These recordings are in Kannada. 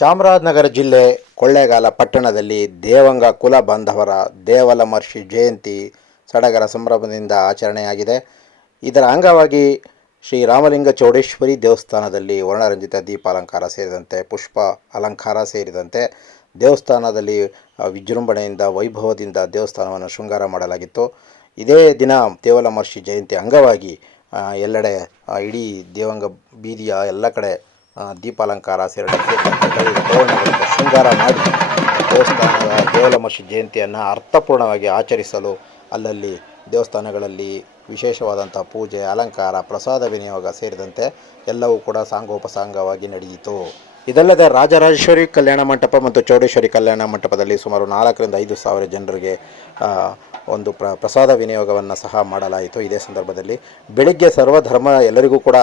ಚಾಮರಾಜನಗರ ಜಿಲ್ಲೆ ಕೊಳ್ಳೇಗಾಲ ಪಟ್ಟಣದಲ್ಲಿ ದೇವಂಗ ಕುಲ ಬಾಂಧವರ ದೇವಲಮರ್ಷಿ ಜಯಂತಿ ಸಡಗರ ಸಂಭ್ರಮದಿಂದ ಆಚರಣೆಯಾಗಿದೆ. ಇದರ ಅಂಗವಾಗಿ ಶ್ರೀ ರಾಮಲಿಂಗ ಚೌಡೇಶ್ವರಿ ದೇವಸ್ಥಾನದಲ್ಲಿ ವರ್ಣರಂಜಿತ ದೀಪಾಲಂಕಾರ ಸೇರಿದಂತೆ ಪುಷ್ಪ ಅಲಂಕಾರ ಸೇರಿದಂತೆ ದೇವಸ್ಥಾನದಲ್ಲಿ ವಿಜೃಂಭಣೆಯಿಂದ ವೈಭವದಿಂದ ದೇವಸ್ಥಾನವನ್ನು ಶೃಂಗಾರ ಮಾಡಲಾಗಿತ್ತು. ಇದೇ ದಿನ ದೇವಲಮರ್ಷಿ ಜಯಂತಿ ಅಂಗವಾಗಿ ಎಲ್ಲೆಡೆ ಇಡೀ ದೇವಂಗ ಬೀದಿಯ ಎಲ್ಲ ಕಡೆ ದೀಪಾಲಂಕಾರ ಸೇರಿದಂತೆ ತೋರಣಗಳಿಂದ ಶೃಂಗಾರ ಮಾಡಿ ದೇವಸ್ಥಾನದ ದೇವಲಮರ್ಷಿ ಜಯಂತಿಯನ್ನು ಅರ್ಥಪೂರ್ಣವಾಗಿ ಆಚರಿಸಲು ಅಲ್ಲಲ್ಲಿ ದೇವಸ್ಥಾನಗಳಲ್ಲಿ ವಿಶೇಷವಾದಂಥ ಪೂಜೆ, ಅಲಂಕಾರ, ಪ್ರಸಾದ ವಿನಿಯೋಗ ಸೇರಿದಂತೆ ಎಲ್ಲವೂ ಕೂಡ ಸಾಂಗೋಪಸಾಂಗವಾಗಿ ನಡೆಯಿತು. ಇದಲ್ಲದೆ ರಾಜರಾಜೇಶ್ವರಿ ಕಲ್ಯಾಣ ಮಂಟಪ ಮತ್ತು ಚೌಡೇಶ್ವರಿ ಕಲ್ಯಾಣ ಮಂಟಪದಲ್ಲಿ ಸುಮಾರು 4,000 ರಿಂದ 5,000 ಜನರಿಗೆ ಒಂದು ಪ್ರಸಾದ ವಿನಿಯೋಗವನ್ನು ಸಹ ಮಾಡಲಾಯಿತು. ಇದೇ ಸಂದರ್ಭದಲ್ಲಿ ಬೆಳಿಗ್ಗೆ ಸರ್ವಧರ್ಮ ಎಲ್ಲರಿಗೂ ಕೂಡ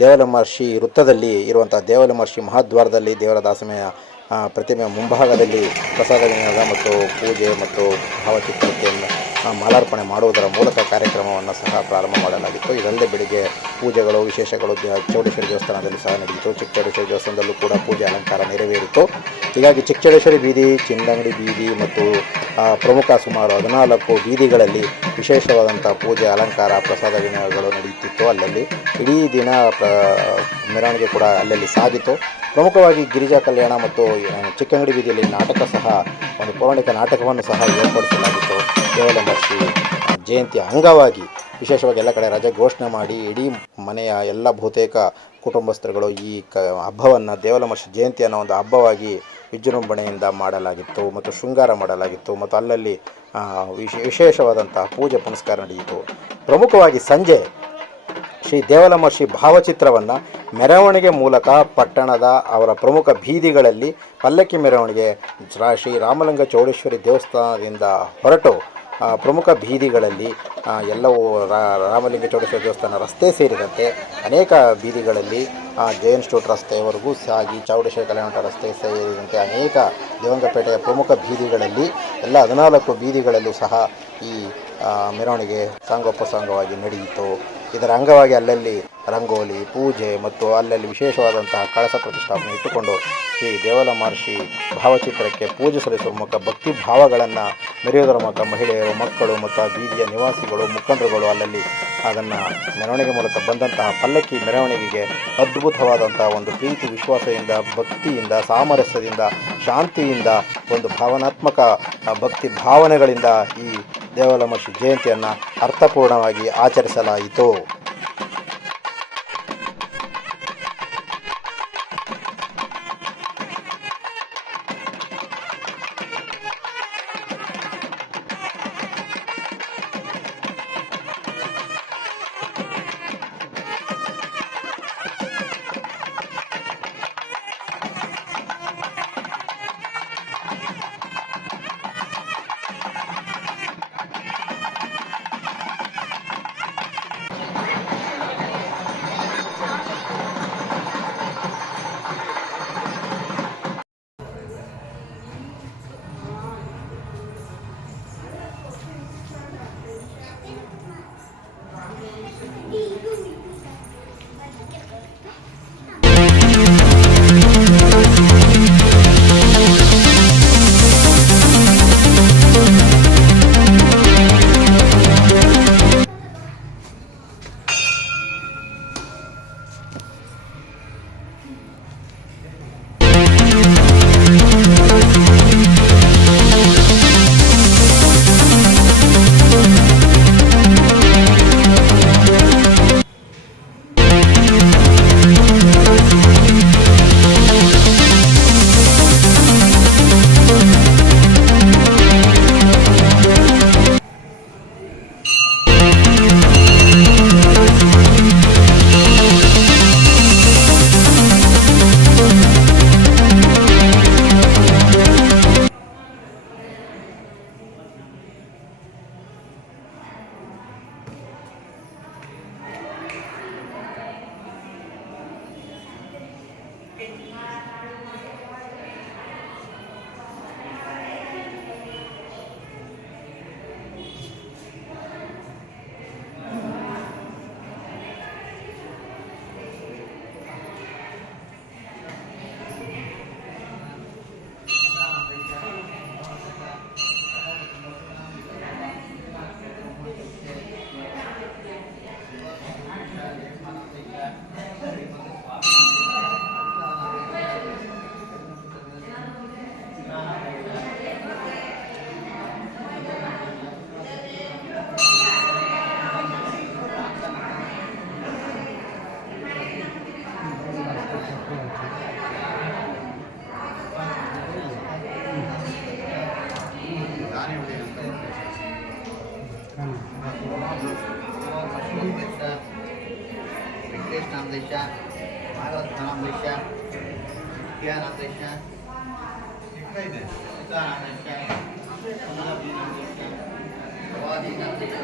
ದೇವಲಮರ್ಷಿ ವೃತ್ತದಲ್ಲಿ ಇರುವಂಥ ದೇವಲಮರ್ಷಿ ಮಹಾದ್ವಾರದಲ್ಲಿ ದೇವರ ದಾಸಮೆಯ ಪ್ರತಿಮೆ ಮುಂಭಾಗದಲ್ಲಿ ಪ್ರಸಾದ ವಿನಿಯೋಗ ಮತ್ತು ಪೂಜೆ ಮತ್ತು ಭಾವಚಿತ್ರಕ್ಕೆ ಮಾಲಾರ್ಪಣೆ ಮಾಡುವುದರ ಮೂಲಕ ಕಾರ್ಯಕ್ರಮವನ್ನು ಸಹ ಪ್ರಾರಂಭ ಮಾಡಲಾಗಿತ್ತು. ಇದಲ್ಲದೆ ಬೆಳಿಗ್ಗೆ ಪೂಜೆಗಳು, ವಿಶೇಷಗಳು ಚೌಡೇಶ್ವರಿ ದೇವಸ್ಥಾನದಲ್ಲಿ ಸಹ ನಡೆಯಿತು. ಚಿಕ್ಕಚೌಡೇಶ್ವರಿ ದೇವಸ್ಥಾನದಲ್ಲೂ ಕೂಡ ಪೂಜೆ ಅಲಂಕಾರ ನೆರವೇರಿತು. ಹೀಗಾಗಿ ಚಿಕ್ಕಚೌಡೇಶ್ವರಿ ಬೀದಿ, ಚಿನ್ನಂಗಡಿ ಬೀದಿ ಮತ್ತು ಪ್ರಮುಖ ಸುಮಾರು 14 ಬೀದಿಗಳಲ್ಲಿ ವಿಶೇಷವಾದಂಥ ಪೂಜೆ, ಅಲಂಕಾರ, ಪ್ರಸಾದ ವಿನಿಯೋಗಗಳು ನಡೆಯುತ್ತಿತ್ತು. ಅಲ್ಲಲ್ಲಿ ಇಡೀ ದಿನ ಮೆರವಣಿಗೆ ಕೂಡ ಅಲ್ಲಲ್ಲಿ ಸಾಗಿತು. ಪ್ರಮುಖವಾಗಿ ಗಿರಿಜಾ ಕಲ್ಯಾಣ ಮತ್ತು ಚಿಕ್ಕಂಗಡಿ ಬೀದಿಯಲ್ಲಿ ನಾಟಕ ಸಹ ಒಂದು ಪೌರಾಣಿಕ ನಾಟಕವನ್ನು ಸಹ ಏರ್ಪಡಿಸಲಾಗಿತ್ತು. ದೇವಲಮರ್ಷಿ ಜಯಂತಿಯ ಅಂಗವಾಗಿ ವಿಶೇಷವಾಗಿ ಎಲ್ಲ ಕಡೆ ರಜೆ ಘೋಷಣೆ ಮಾಡಿ ಇಡೀ ಮನೆಯ ಎಲ್ಲ ಬಹುತೇಕ ಕುಟುಂಬಸ್ಥರುಗಳು ಈ ಹಬ್ಬವನ್ನು ದೇವಲಮರ್ಷಿ ಜಯಂತಿಯನ್ನು ಒಂದು ಹಬ್ಬವಾಗಿ ವಿಜೃಂಭಣೆಯಿಂದ ಮಾಡಲಾಗಿತ್ತು ಮತ್ತು ಶೃಂಗಾರ ಮಾಡಲಾಗಿತ್ತು ಮತ್ತು ಅಲ್ಲಲ್ಲಿ ವಿಶೇಷವಾದಂಥ ಪೂಜೆ ಪುನಸ್ಕಾರ ನಡೆಯಿತು. ಪ್ರಮುಖವಾಗಿ ಸಂಜೆ ಶ್ರೀ ದೇವಲಮರ್ಷಿ ಭಾವಚಿತ್ರವನ್ನು ಮೆರವಣಿಗೆ ಮೂಲಕ ಪಟ್ಟಣದ ಅವರ ಪ್ರಮುಖ ಬೀದಿಗಳಲ್ಲಿ ಪಲ್ಲಕ್ಕಿ ಮೆರವಣಿಗೆ ಶ್ರೀ ರಾಮಲಿಂಗ ಚೌಡೇಶ್ವರಿ ದೇವಸ್ಥಾನದಿಂದ ಹೊರಟು ಪ್ರಮುಖ ಬೀದಿಗಳಲ್ಲಿ ಎಲ್ಲವೂ ರಾಮಲಿಂಗ ಚೌಡೇಶ್ವರಿ ದೇವಸ್ಥಾನ ರಸ್ತೆ ಸೇರಿದಂತೆ ಅನೇಕ ಬೀದಿಗಳಲ್ಲಿ ಜಯನ್ ಸ್ಟ್ರೀಟ್ ರಸ್ತೆಯವರೆಗೂ ಸಾಗಿ ಚೌಡೇಶ್ವರಿ ಕಲ್ಯಾಣ ರಸ್ತೆ ಸೇರಿದಂತೆ ಅನೇಕ ದೇವಂಗಪೇಟೆಯ ಪ್ರಮುಖ ಬೀದಿಗಳಲ್ಲಿ ಎಲ್ಲ 14 ಬೀದಿಗಳಲ್ಲೂ ಸಹ ಈ ಮೆರವಣಿಗೆ ಸಾಂಗೋಪಸಾಂಗವಾಗಿ ನಡೆಯಿತು. ಇದರ ಅಂಗವಾಗಿ ಅಲ್ಲಲ್ಲಿ ರಂಗೋಲಿ, ಪೂಜೆ ಮತ್ತು ಅಲ್ಲಲ್ಲಿ ವಿಶೇಷವಾದಂತಹ ಕಳಸ ಪ್ರತಿಷ್ಠಾಪನೆ ಇಟ್ಟುಕೊಂಡು ಶ್ರೀ ದೇವಲಮರ್ಷಿ ಭಾವಚಿತ್ರಕ್ಕೆ ಪೂಜೆ ಸಲ್ಲಿಸುವ ಮೂಲಕ ಭಕ್ತಿ ಭಾವಗಳನ್ನು ಮೆರೆಯುವುದರ ಮೂಲಕ ಮಹಿಳೆಯರು, ಮಕ್ಕಳು ಮತ್ತು ಆ ಬೀದಿಯ ನಿವಾಸಿಗಳು, ಮುಖಂಡರುಗಳು ಅಲ್ಲಲ್ಲಿ ಅದನ್ನು ಮೆರವಣಿಗೆ ಮೂಲಕ ಬಂದಂತಹ ಪಲ್ಲಕ್ಕಿ ಮೆರವಣಿಗೆಗೆ ಅದ್ಭುತವಾದಂಥ ಒಂದು ಪ್ರೀತಿ ವಿಶ್ವಾಸದಿಂದ, ಭಕ್ತಿಯಿಂದ, ಸಾಮರಸ್ಯದಿಂದ, ಶಾಂತಿಯಿಂದ, ಒಂದು ಭಾವನಾತ್ಮಕ ಭಕ್ತಿ ಭಾವನೆಗಳಿಂದ ಈ ದೇವಲಮರ್ಷಿ ಜಯಂತಿಯನ್ನು ಅರ್ಥಪೂರ್ಣವಾಗಿ ಆಚರಿಸಲಾಯಿತು. ನಂದೀಶ, ಭಾಗವತ ನಂದೀಶ, ಪ್ರಿಯಾ ನಂದೀಶ, ಸೀತಾ ನಂದೀಶ, ಪುನಃ ನಂದೀಶ, ಪ್ರವಾದಿ ನಂದೀಶ,